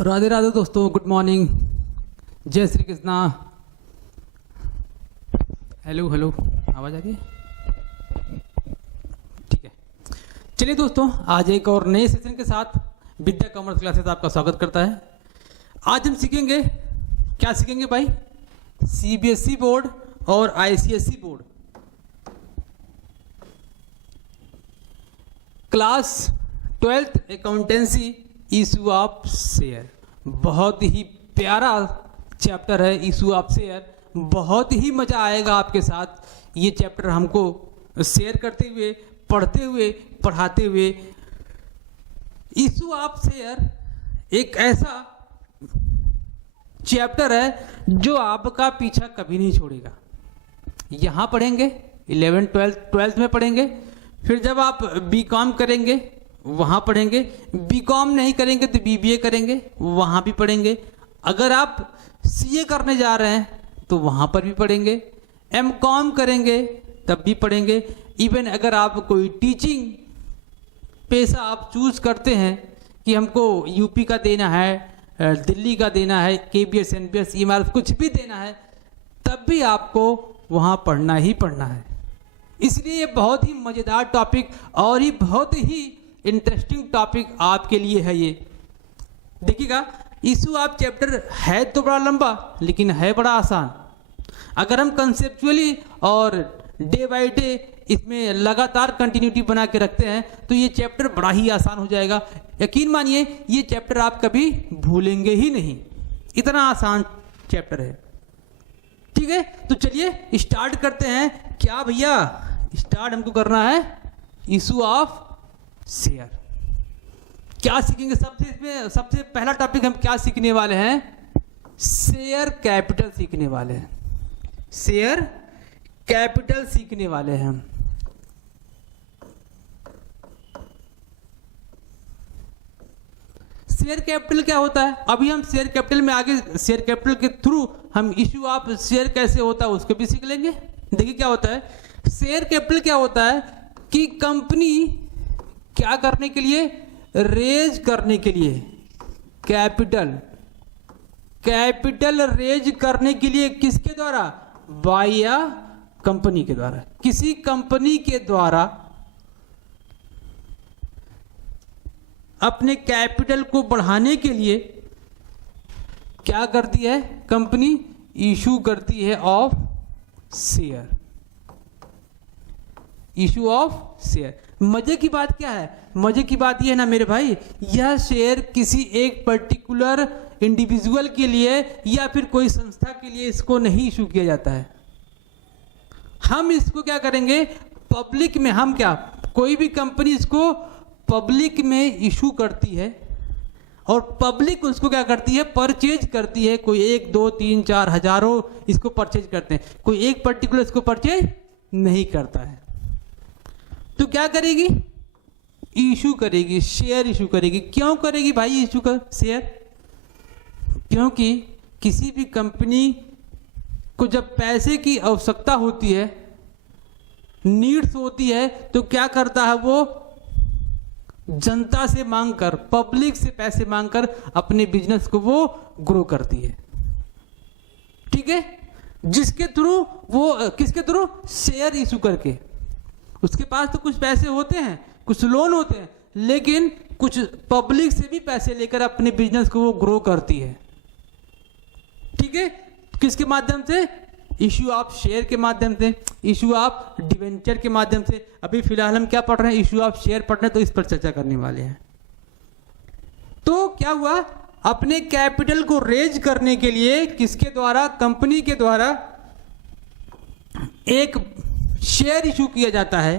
राधे राधे दोस्तों, good morning, जय Shri Krishna. Hello hello, आवाज़ आ रही है? ठीक है, चलिए दोस्तों, आज एक और नए सेशन के साथ विद्या कॉमर्स क्लासेस आपका स्वागत करता है। आज हम सीखेंगे, क्या सीखेंगे भाई? सीबीएसई बोर्ड और ICSE board class 12th accountancy issue of share. बहुत ही प्यारा चैप्टर है इशू ऑफ शेयर। बहुत ही मजा आएगा आपके साथ ये चैप्टर हमको शेयर करते हुए, पढ़ते हुए, पढ़ाते हुए। इशू ऑफ शेयर एक ऐसा चैप्टर है जो आपका पीछा कभी नहीं छोड़ेगा। यहाँ पढ़ेंगे 11th 12th में पढ़ेंगे, फिर जब आप बीकॉम करेंगे वहाँ पढ़ेंगे, बीकॉम नहीं करेंगे तो बीबीए करेंगे, वहाँ भी पढ़ेंगे। अगर आप सीए करने जा रहे हैं तो वहाँ पर भी पढ़ेंगे, एमकॉम करेंगे तब भी पढ़ेंगे। इवन अगर आप कोई टीचिंग पेशा आप चूज करते हैं कि हमको यूपी का देना है, दिल्ली का देना है, केबीएस एनपीएस ईएमआर कुछ भी देना है, तब भी आपको वहाँ पढ़ना ही पढ़ना है। इसलिए ये बहुत ही मज़ेदार टॉपिक और ही बहुत ही इंटरेस्टिंग टॉपिक आपके लिए है। ये देखिएगा, इशू ऑफ चैप्टर है तो बड़ा लंबा लेकिन है बड़ा आसान। अगर हम कंसेप्चुअली और डे बाय डे इसमें लगातार कंटिन्यूटी बना के रखते हैं तो ये चैप्टर बड़ा ही आसान हो जाएगा। यकीन मानिए, ये चैप्टर आप कभी भूलेंगे ही नहीं, इतना आसान चैप्टर है। ठीक है, तो चलिए स्टार्ट करते हैं। क्या भैया, स्टार्ट हमको करना है इशू ऑफ शेयर। क्या सीखेंगे? सबसे पहला टॉपिक हम क्या सीखने वाले हैं? शेयर कैपिटल सीखने वाले हैं। शेयर कैपिटल सीखने वाले हैं हम। शेयर कैपिटल क्या होता है? अभी हम शेयर कैपिटल में आगे शेयर कैपिटल के थ्रू हम इशू ऑफ शेयर कैसे होता है उसको भी सीख लेंगे। देखिए क्या होता है शेयर कैपिटल। क्या होता है कि कंपनी क्या करने के लिए, रेज करने के लिए कैपिटल रेज करने के लिए किसके द्वारा? बाय या कंपनी के द्वारा। किसी कंपनी के द्वारा अपने कैपिटल को बढ़ाने के लिए क्या करती है कंपनी? इशू करती है of share. Issue of share. मजे की बात क्या है? मजे की बात यह है ना मेरे भाई, यह शेयर किसी एक पर्टिकुलर इंडिविजुअल के लिए या फिर कोई संस्था के लिए इसको नहीं इशू किया जाता है। हम इसको क्या करेंगे? पब्लिक में हम क्या, कोई भी कंपनी इसको पब्लिक में इशू करती है और पब्लिक उसको क्या करती है? परचेज करती है। कोई 1 2 3 4 हजारों इसको परचेज करते हैं, कोई एक पर्टिकुलर इसको परचेज नहीं करता है। तो क्या करेगी? इशू करेगी, शेयर इशू करेगी। क्यों करेगी भाई इशू कर शेयर? क्योंकि किसी भी कंपनी को जब पैसे की आवश्यकता होती है, नीड्स होती है, तो क्या करता है वो? जनता से मांगकर, पब्लिक से पैसे मांगकर अपने बिजनेस को वो ग्रो करती है। ठीक है, जिसके थ्रू वो, किसके थ्रू? शेयर इशू करके। उसके पास तो कुछ पैसे होते हैं, कुछ लोन होते हैं, लेकिन कुछ पब्लिक से भी पैसे लेकर अपने बिजनेस को वो ग्रो करती है। ठीक है, किसके माध्यम से? इशू ऑफ शेयर के माध्यम से, इशू ऑफ डिवेंचर के माध्यम से। अभी फिलहाल हम क्या पढ़ रहे हैं? इशू ऑफ शेयर पढ़ रहे हैं, तो इस पर चर्चा करने वाले हैं। तो क्या हुआ? अपने कैपिटल को रेज करने के लिए किसके द्वारा? कंपनी के द्वारा एक शेयर इशू किया जाता है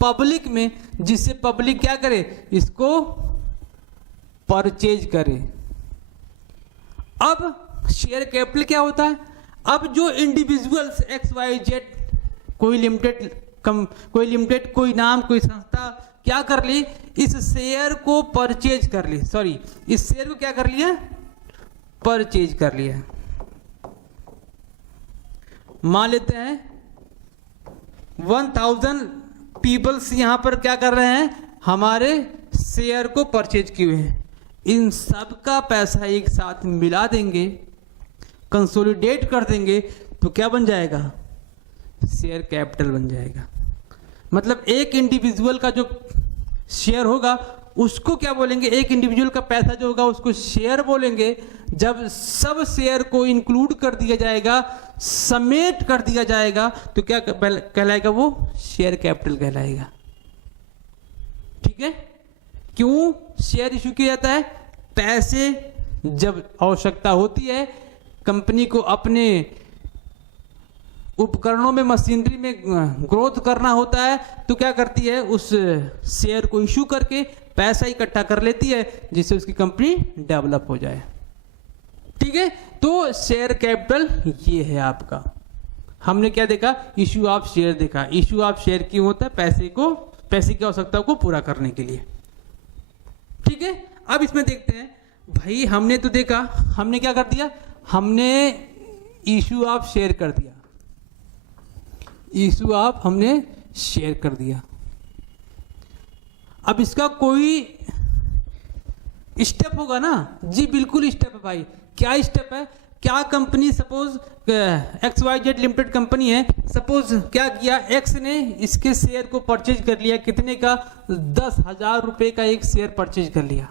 पब्लिक में, जिससे पब्लिक क्या करे? इसको परचेज करे। अब शेयर कैपिटल क्या होता है? अब जो इंडिविजुअल्स XYZ, कोई लिमिटेड, कोई नाम, कोई संस्था क्या कर ली? इस शेयर को परचेज कर ली। सॉरी, इस शेयर को क्या कर लिया? परचेज कर लिया। मान लेते हैं 1000 पीपल्स यहां पर क्या कर रहे हैं? हमारे शेयर को परचेज किए हैं। इन सब का पैसा एक साथ मिला देंगे, कंसोलिडेट कर देंगे, तो क्या बन जाएगा? शेयर कैपिटल बन जाएगा। मतलब एक इंडिविजुअल का जो शेयर होगा उसको क्या बोलेंगे? एक इंडिविजुअल का पैसा जो होगा उसको शेयर बोलेंगे। जब सब शेयर को इंक्लूड कर दिया जाएगा, समेट कर दिया जाएगा, तो क्या कहलाएगा? वो शेयर कैपिटल कहलाएगा। ठीक है? क्यों शेयर इशू किया जाता है? पैसे जब आवश्यकता होती है कंपनी को अपने उपकरणों में, मशीनरी में ग्रोथ करना होता है, तो क्या करती है? उस शेयर को इशू करके पैसा इकट्ठा कर लेती है जिससे उसकी कंपनी डेवलप हो जाए। ठीक है? तो शेयर कैपिटल ये है आपका। हमने क्या देखा? इशू ऑफ शेयर देखा। इशू ऑफ शेयर क्यों होता है? पैसे की आवश्यकता को पूरा करने के लिए। ठीक है? अब इसमें देखते हैं भाई, हमने तो देखा, हमने क्या कर दिया? हमने इशू ऑफ शेयर कर दिया, इशू ऑफ हमने शेयर कर दिया। अब इसका कोई स्टेप होगा ना? जी बिल्कुल स्टेप है भाई। क्या स्टेप है? क्या company, suppose XYZ limited company है, सपोज क्या किया? एक्स ने इसके शेयर को परचेज कर लिया। कितने का? 10,000 रुपए का एक शेयर परचेज कर लिया।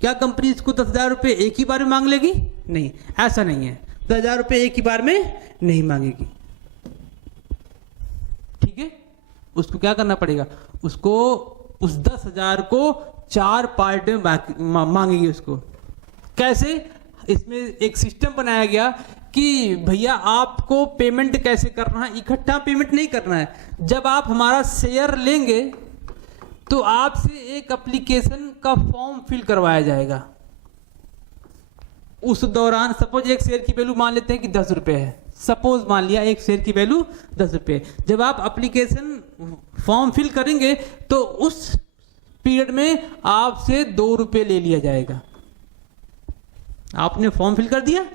क्या कंपनी इसको 10,000 रुपए एक ही बार में मांग लेगी? नहीं, ऐसा नहीं है। 10,000 रुपए एक ही बार में नहीं मांगेगी। ठीक है? उसको क्या करना पड़ेगा? उसको उस 10,000 को 4 पार्ट में मांगेगी उसको। कैसे? इसमें एक सिस्टम बनाया गया कि भैया आपको पेमेंट कैसे करना है? इकट्ठा पेमेंट नहीं करना है। जब आप हमारा शेयर लेंगे तो आपसे एक एप्लीकेशन का फॉर्म फिल करवाया जाएगा। उस दौरान सपोज एक शेयर की वैल्यू मान लेते हैं कि 10 रुपए है। सपोज मान लिया एक शेयर की वैल्यू 10 रुपए। जब आप एप्लीकेशन फॉर्म फिल करेंगे तो उस पीरियड में आपसे 2 रुपए ले लिया जाएगा। आपने फॉर्म फिल कर दिया,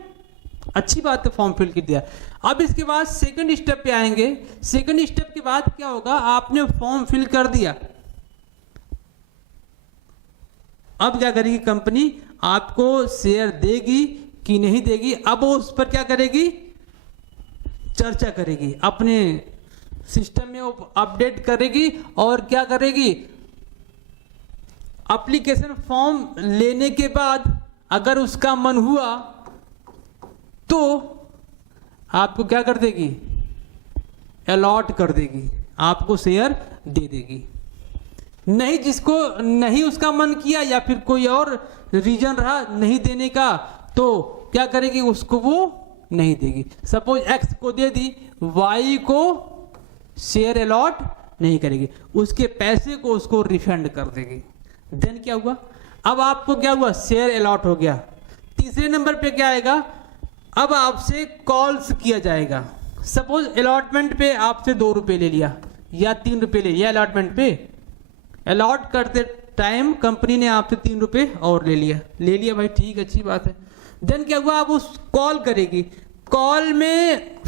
अच्छी बात है, फॉर्म फिल कर दिया। अब इसके बाद सेकंड स्टेप पे आएंगे। सेकंड स्टेप के बाद क्या होगा? आपने फॉर्म फिल कर दिया, अब क्या करेगी कंपनी? आपको शेयर देगी कि नहीं देगी? अब वो उस पर क्या करेगी? चर्चा करेगी, अपने सिस्टम में वो अपडेट करेगी और क्या करेगी? एप्लीकेशन फॉर्म लेने के बाद अगर उसका मन हुआ तो आपको क्या कर देगी? अलॉट कर देगी, आपको शेयर दे देगी। नहीं, जिसको नहीं उसका मन किया या फिर कोई और रीजन रहा नहीं देने का, तो क्या करेगी? उसको वो नहीं देगी। सपोज एक्स को दे दी, वाई को शेयर अलॉट नहीं करेगी, उसके पैसे को उसको रिफंड कर देगी। देन क्या हुआ? अब आपको क्या हुआ? शेयर अलॉट हो गया। तीसरे नंबर पे क्या आएगा? अब आपसे कॉल्स किया जाएगा। सपोज अलॉटमेंट पे आपसे 2 रुपए ले लिया या 3 रुपए ले लिया। अलॉटमेंट पे अलॉट करते टाइम कंपनी ने आपसे 3 रुपए और ले लिया भाई, ठीक, अच्छी बात है। देन क्या हुआ? अब उस कॉल करेगी। कॉल में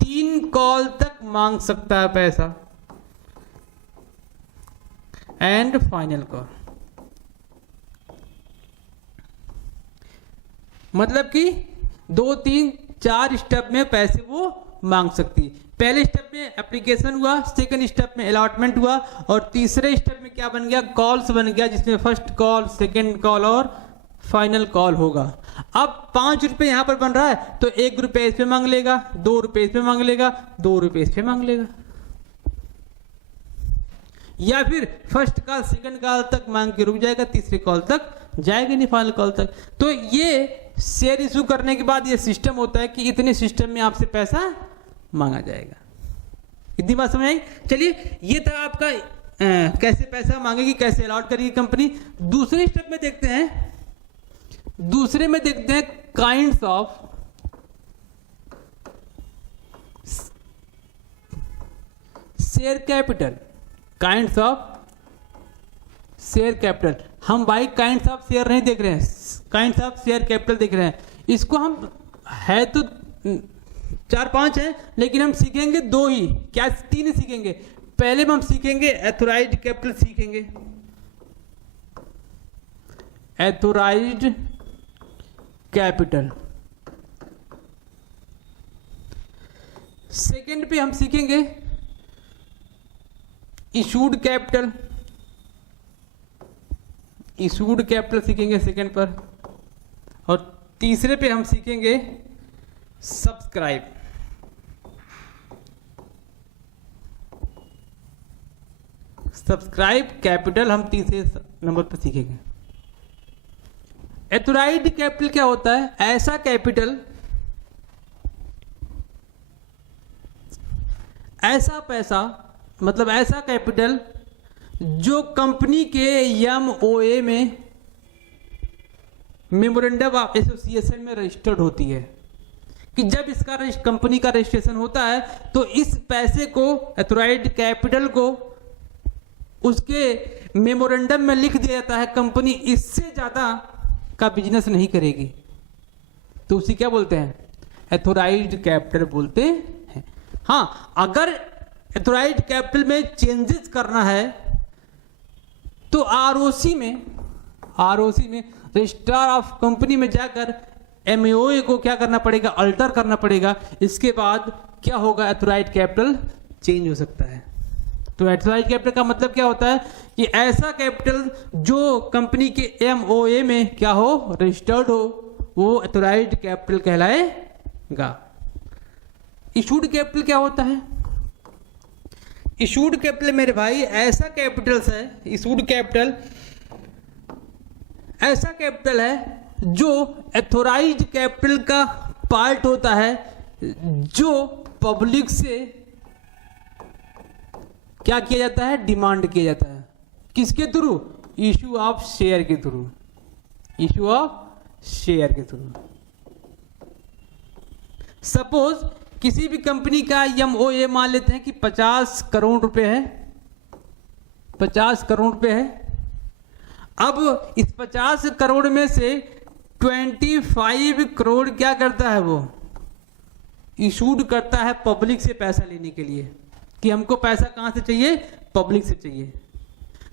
3 कॉल तक मांग सकता है पैसा, एंड फाइनल कॉल। मतलब कि 2, 3, 4 स्टेप में पैसे वो मांग सकती। पहले स्टेप में एप्लीकेशन हुआ, सेकंड स्टेप में अलॉटमेंट हुआ और तीसरे स्टेप में क्या बन गया? कॉल्स बन गया, जिसमें फर्स्ट कॉल, सेकंड कॉल और फाइनल कॉल होगा। अब 5 रुपए यहां पर बन रहा है तो 1 रुपए इस पे मांग लेगा, 2 रुपए इस पे मांग लेगा, 2 रुपए इस पे मांग लेगा, या फिर फर्स्ट कॉल सेकंड कॉल तक मांग के रुक जाएगा, तीसरे कॉल तक जाएगा नहीं, फाइनल कॉल तक। तो ये शेयर इशू करने के बाद ये सिस्टम होता है कि इतने सिस्टम में आपसे पैसा मांगा जाएगा। इतनी बात समझ आई? चलिए, ये था आपका कैसे पैसा मांगेगी, कैसे अलॉट करेगी कंपनी। दूसरे स्टेप में देखते हैं, kinds of share capital. Kinds of share capital. हम भाई काइंड्स ऑफ शेयर नहीं देख रहे हैं, काइंड्स ऑफ शेयर कैपिटल देख रहे हैं। इसको हम है तो 4-5 है, लेकिन हम सीखेंगे 2 ही, क्या 3 ही सीखेंगे। पहले हम सीखेंगे एथोराइज्ड कैपिटल सीखेंगे, एथोराइज्ड कैपिटल। सेकंड पे हम सीखेंगे इशूड कैपिटल। इशूड कैपिटल सीखेंगे सेकंड पर। और तीसरे पे हम सीखेंगे सब्सक्राइब। सब्सक्राइब कैपिटल हम तीसरे नंबर पर सीखेंगे। एथोराइज्ड कैपिटल क्या होता है? ऐसा कैपिटल, ऐसा पैसा, मतलब ऐसा कैपिटल जो कंपनी के एमओए में, मेमोरेंडम ऑफ एसोसिएशन में रजिस्टर्ड होती है, कि जब इसका कंपनी का रजिस्ट्रेशन होता है तो इस पैसे को, एथोराइज्ड कैपिटल को उसके मेमोरेंडम में लिख दिया जाता है कंपनी इससे ज्यादा का बिजनेस नहीं करेगी, तो उसी क्या बोलते हैं? एथोराइज्ड कैपिटल बोलते हैं। हाँ, अगर एथोराइज्ड कैपिटल में चेंजेस करना है तो आरओसी में रजिस्ट्रार ऑफ कंपनी में जाकर एमओए को क्या करना पड़ेगा? अल्टर करना पड़ेगा। इसके बाद क्या होगा? एथोराइज्ड कैपिटल चेंज हो सकता है। तो एथोराइज्ड कैपिटल का मतलब क्या होता है कि ऐसा कैपिटल जो कंपनी के एमओए में क्या हो? रजिस्टर्ड हो, वो एथोराइज्ड कैपिटल कहलाएगा। इशूड कैपिटल क्या होता है? इशूड कैपिटल मेरे भाई ऐसा कैपिटल है, इशूड कैपिटल ऐसा कैपिटल है जो एथोराइज्ड कैपिटल का पार्ट होता है, जो पब्लिक से क्या किया जाता है? डिमांड किया जाता है। किसके थ्रू? इशू ऑफ शेयर के थ्रू। इशू ऑफ शेयर के थ्रू। सपोज किसी भी कंपनी का एमओए मान लेते हैं कि 50 करोड़ रुपए है, 50 करोड़ रुपए है। अब इस 50 करोड़ में से 25 करोड़ क्या करता है? वो इशूड करता है पब्लिक से पैसा लेने के लिए, कि हमको पैसा कहां से चाहिए? पब्लिक से चाहिए।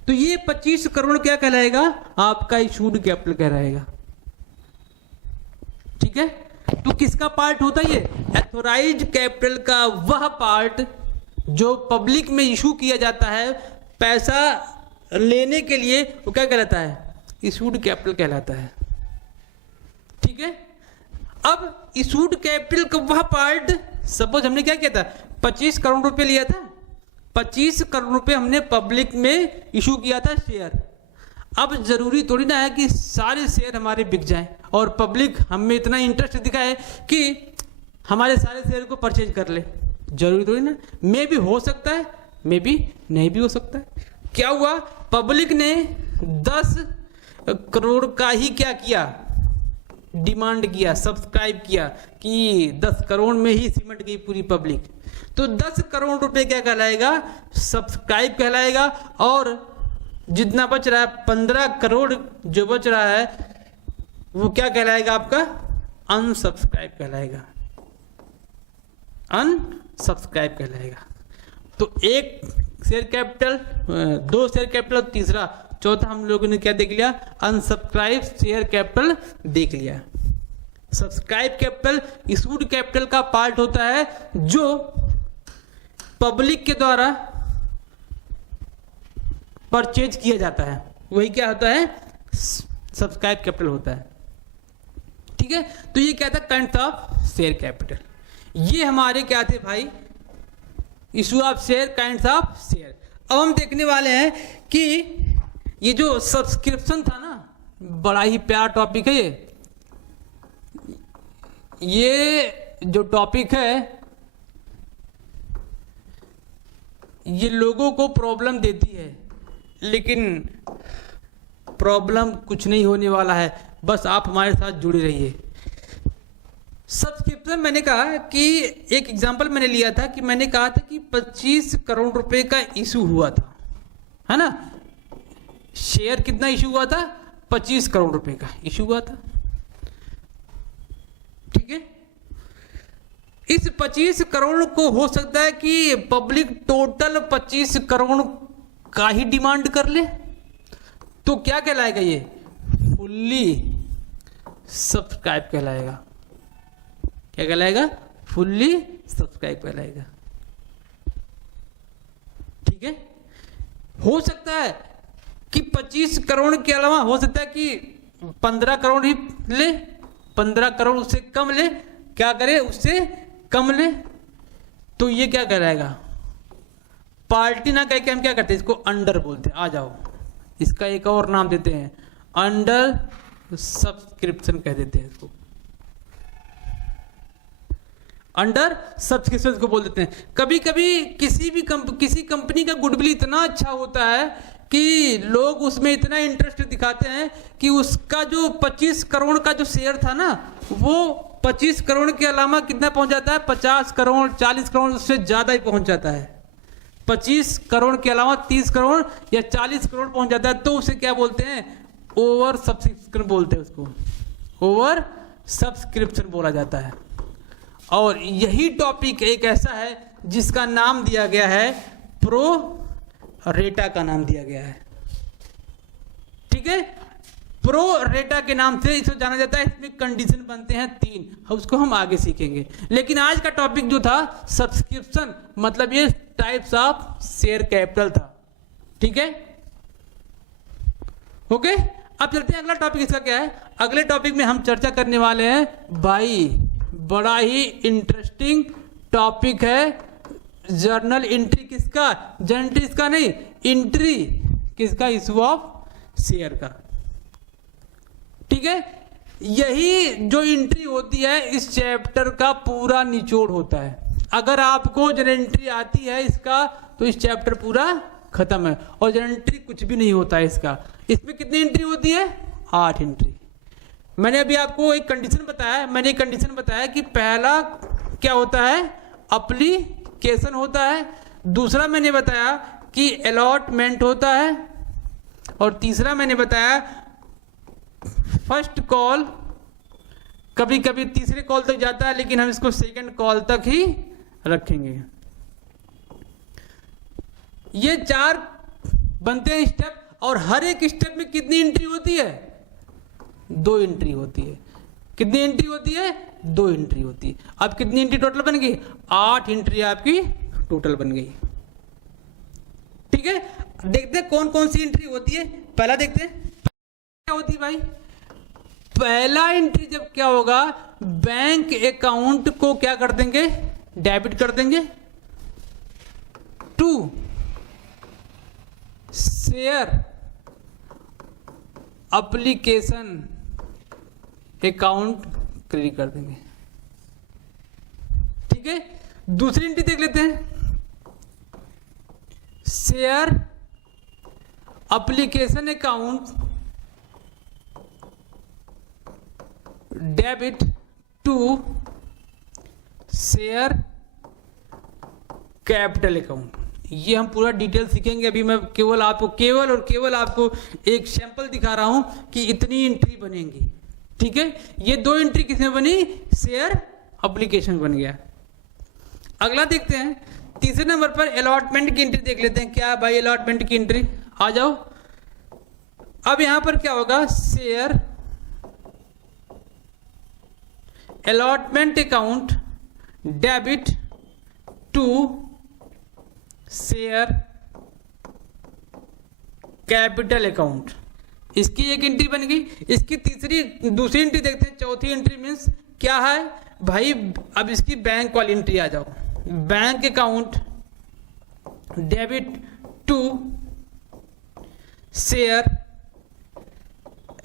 तो ये 25 करोड़ क्या कहलाएगा? आपका इशूड कैपिटल कहलाएगा। ठीक है, तो किसका पार्ट होता है ये? एथोराइज्ड कैपिटल का वह पार्ट जो पब्लिक में इशू किया जाता है पैसा लेने के लिए, वो क्या कहलाता है? इशूड कैपिटल कहलाता है। ठीक है, अब इशूड कैपिटल का वह पार्ट, सपोज हमने क्या किया था? 25 करोड़ रुपए लिया था, 25 करोड़ रुपए हमने पब्लिक में इशू किया था शेयर। अब जरूरी थोड़ी ना है कि सारे शेयर हमारे बिक जाएं और पब्लिक हमें इतना इंटरेस्ट दिखाए कि हमारे सारे शेयर को परचेज कर ले। जरूरी थोड़ी ना, मे भी हो सकता है, मे भी नहीं भी हो सकता है। क्या हुआ? पब्लिक ने 10 करोड़ का ही क्या किया? डिमांड किया, सब्सक्राइब किया कि 10 करोड़ में ही सिमट गई पूरी पब्लिक। तो 10 करोड़ रुपए क्या कहलाएगा? सब्सक्राइब कहलाएगा। और जितना बच रहा है 15 करोड़ जो बच रहा है वो क्या कहलाएगा? आपका अनसब्सक्राइब कहलाएगा। अनसब्सक्राइब कहलाएगा। तो एक शेयर कैपिटल, 2 शेयर कैपिटल, तीसरा चौथा हम लोगों ने क्या देख लिया? अनसब्सक्राइब शेयर कैपिटल देख लिया। सब्सक्राइब कैपिटल इशूड कैपिटल का पार्ट होता है जो पब्लिक के द्वारा परचेज किया जाता है, वही क्या होता है? सब्सक्राइब कैपिटल होता है। ठीक है, तो ये क्या था? Kinds of share capital. ये हमारे क्या थे भाई? Issue of share, kinds of share. अब हम देखने वाले हैं कि ये जो सब्सक्रिप्शन था ना, बड़ा ही प्यारा टॉपिक है ये जो टॉपिक है ये लोगों को प्रॉब्लम देती है, लेकिन प्रॉब्लम कुछ नहीं होने वाला है, बस आप हमारे साथ जुड़े रहिए। सब्सक्रिप्शन मैंने कहा कि एक एग्जांपल मैंने लिया था कि मैंने कहा था कि 25 करोड़ रुपए का इशू हुआ था, है ना? शेयर कितना इशू हुआ था? 25 करोड़ रुपए का इशू हुआ था। ठीक है, इस 25 करोड़ को हो सकता है कि पब्लिक टोटल 25 करोड़ का ही डिमांड कर ले, तो क्या कहलाएगा? ये फुल फुल्ली सब्सक्राइब कहलाएगा। क्या कहलाएगा? फुल्ली सब्सक्राइब कहलाएगा। ठीक है। हो सकता है कि 25 करोड़ के अलावा हो सकता है कि 15 करोड़ ही ले, 15 करोड़ उससे कम ले, क्या करे, उससे कम ले, तो ये क्या कहलाएगा? पार्टी ना कह के हम क्या करते हैं, इसको अंडर बोलते हैं। आ जाओ, इसका एक और नाम देते हैं, अंडर सब्सक्रिप्शन कह देते हैं इसको, अंडर सब्सक्रिप्शन को बोल देते हैं। कभी कभी किसी कंपनी का गुडविल इतना अच्छा होता है कि लोग उसमें इतना इंटरेस्ट दिखाते हैं कि उसका जो 25 करोड़ का जो शेयर था ना, वो 25 करोड़ के अलावा कितना पहुंच जाता है? 50 करोड़, 40 करोड़, उससे ज्यादा ही पहुंच जाता है। 25 करोड़ के अलावा 30 करोड़ या 40 करोड़ पहुंच जाता है, तो उसे क्या बोलते हैं? ओवर सब्सक्रिप्शन बोलते हैं उसको, ओवर सब्सक्रिप्शन बोला जाता है। और यही टॉपिक एक ऐसा है जिसका नाम दिया गया है प्रो रेटा का नाम दिया गया है। ठीक है, प्रो रेटा के नाम से इसको जाना जाता है। इसमें कंडीशन बनते हैं 3, उसको हम आगे सीखेंगे। लेकिन आज का टॉपिक जो था सब्सक्रिप्शन, मतलब ये टाइप्स ऑफ शेयर कैपिटल था। ठीक है, ओके। अब चलते हैं, अगला टॉपिक इसका क्या है? अगले टॉपिक में हम चर्चा करने वाले हैं, भाई बड़ा ही इंटरेस्टिंग टॉपिक है, जर्नल एंट्री किसका? जर्नल एंट्री इसका नहीं, एंट्री किसका? इशू ऑफ शेयर का। ठीक है, यही जो एंट्री होती है इस चैप्टर का पूरा निचोड़ होता है। अगर आपको जर्नल एंट्री आती है इसका, तो इस चैप्टर पूरा खत्म है। और जर्नल एंट्री कुछ भी नहीं होता है इसका। इसमें कितनी एंट्री होती है? 8 एंट्री। मैंने अभी आपको एक कंडीशन बताया, कि पहला क्या होता है? एप्लीकेशन होता है। दूसरा मैंने बताया कि अलॉटमेंट होता है। और तीसरा मैंने बताया फर्स्ट कॉल। कभी कभी तीसरे कॉल तक जाता है, लेकिन हम इसको सेकंड कॉल तक ही रखेंगे। ये 4 बनते हैं स्टेप, और हर एक स्टेप में कितनी एंट्री होती है? 2 एंट्री होती है। कितनी एंट्री होती है? 2 एंट्री होती है। अब कितनी एंट्री टोटल बन गई? 8 एंट्री आपकी टोटल बन गई। ठीक है, देखते हैं कौन कौन सी एंट्री होती है। पहला देखते हैं क्या होती है भाई। पहला एंट्री जब क्या होगा, बैंक अकाउंट को क्या कर देंगे? डेबिट कर देंगे to share application account credit कर देंगे। ठीक है, दूसरी एंट्री देख लेते हैं, share application account debit to share capital account. ये हम पूरा डिटेल सीखेंगे। अभी मैं केवल आपको एक सैंपल दिखा रहा हूं कि इतनी एंट्री बनेंगी। ठीक है, ये 2 एंट्री किसमें बनी? शेयर एप्लीकेशन बन गया। अगला देखते हैं, तीसरे नंबर पर अलॉटमेंट की एंट्री देख लेते हैं। क्या भाई अलॉटमेंट की एंट्री? आ जाओ। अब यहां पर क्या होगा? Share allotment account debit to share capital account. इसकी एक एंट्री बन गई। इसकी दूसरी एंट्री देखते हैं। चौथी एंट्री मीन्स क्या है भाई? अब इसकी बैंक वाली एंट्री आ जाओ। Bank account debit to share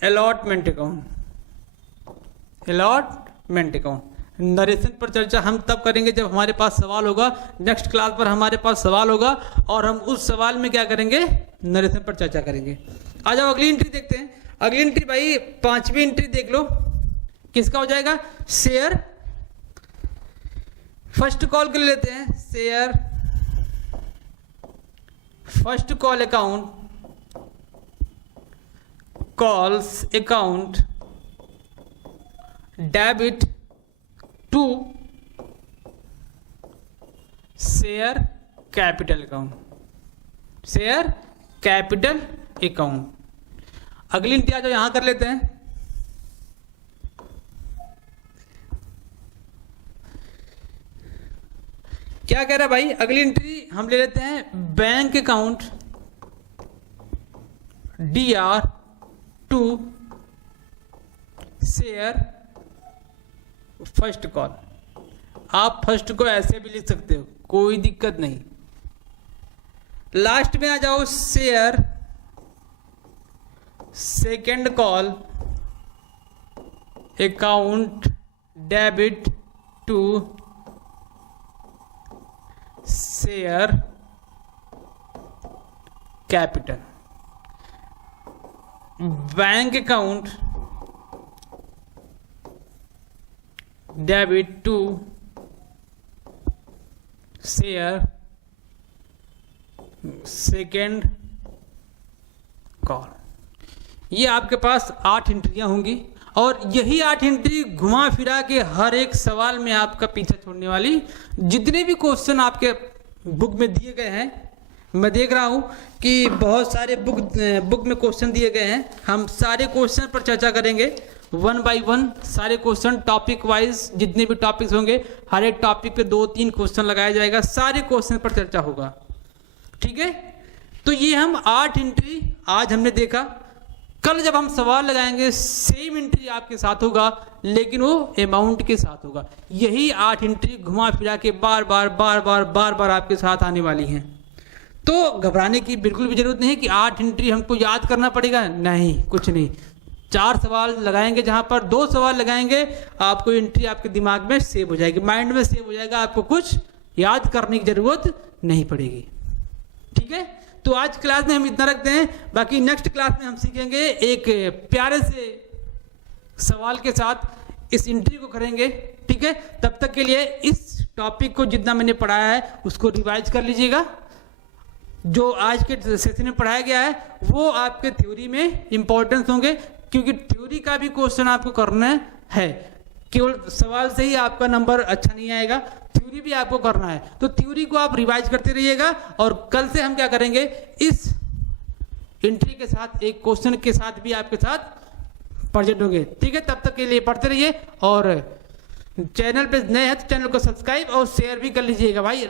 allotment account. Narration पर चर्चा हम तब करेंगे जब हमारे पास सवाल होगा। नेक्स्ट क्लास पर हमारे पास सवाल होगा और हम उस सवाल में क्या करेंगे? नरेशन पर चर्चा करेंगे। आ जाओ अगली एंट्री देखते हैं। अगली एंट्री भाई 5वीं एंट्री देख लो, किसका हो जाएगा? शेयर फर्स्ट कॉल कर लेते हैं। Share first call account calls account debit to share capital account. अगली एंट्री आ जाओ, यहां कर लेते हैं। क्या कह रहा है भाई, अगली एंट्री हम ले लेते हैं bank account DR to share first call. आप फर्स्ट को ऐसे भी लिख सकते हो, कोई दिक्कत नहीं। लास्ट में आ जाओ share second call account debit to share capital. Bank account debit to share second call. ये आपके पास 8 एंट्रियां होंगी और यही 8 एंट्री घुमा फिरा के हर एक सवाल में आपका पीछा छोड़ने वाली। जितने भी क्वेश्चन आपके बुक में दिए गए हैं, मैं देख रहा हूं कि बहुत सारे बुक में क्वेश्चन दिए गए हैं। हम सारे क्वेश्चन पर चर्चा करेंगे 1 बाय 1, सारे क्वेश्चन टॉपिक वाइज, जितने भी टॉपिक्स होंगे हर एक टॉपिक पे 2-3 क्वेश्चन लगाया जाएगा, सारे क्वेश्चन पर चर्चा होगा। ठीक है, तो ये हम 8 एंट्री आज हमने देखा। कल जब हम सवाल लगाएंगे सेम एंट्री आपके साथ होगा, लेकिन वो अमाउंट के साथ होगा। यही 8 एंट्री घुमा फिरा के बार बार आपके साथ आने वाली हैं। तो घबराने की बिल्कुल भी जरूरत नहीं है कि 8 एंट्री हमको याद करना पड़ेगा, नहीं, कुछ नहीं। 4 सवाल लगाएंगे, जहां पर 2 सवाल लगाएंगे आपको एंट्री आपके दिमाग में सेव हो जाएगी, माइंड में सेव हो जाएगा, आपको कुछ याद करने की जरूरत नहीं पड़ेगी। ठीक है, तो आज क्लास में हम इतना रखते हैं। बाकी नेक्स्ट क्लास में हम सीखेंगे एक प्यारे से सवाल के साथ इस एंट्री को करेंगे। ठीक है, तब तक के लिए इस टॉपिक को जितना मैंने पढ़ाया है उसको रिवाइज कर लीजिएगा। जो आज के सेशन में पढ़ाया गया है वो आपके थ्योरी में इंपॉर्टेंस होंगे, क्योंकि थ्योरी का भी क्वेश्चन आपको करना है। केवल सवाल से ही आपका नंबर अच्छा नहीं आएगा, थ्योरी भी आपको करना है। तो थ्योरी को आप रिवाइज करते रहिएगा और कल से हम क्या करेंगे, इस एंट्री के साथ एक क्वेश्चन के साथ भी आपके साथ प्रेजेंट होंगे। ठीक है, तब तक के लिए पढ़ते रहिए और चैनल पे नए हैं तो चैनल को सब्सक्राइब और शेयर भी कर लीजिएगा भाई।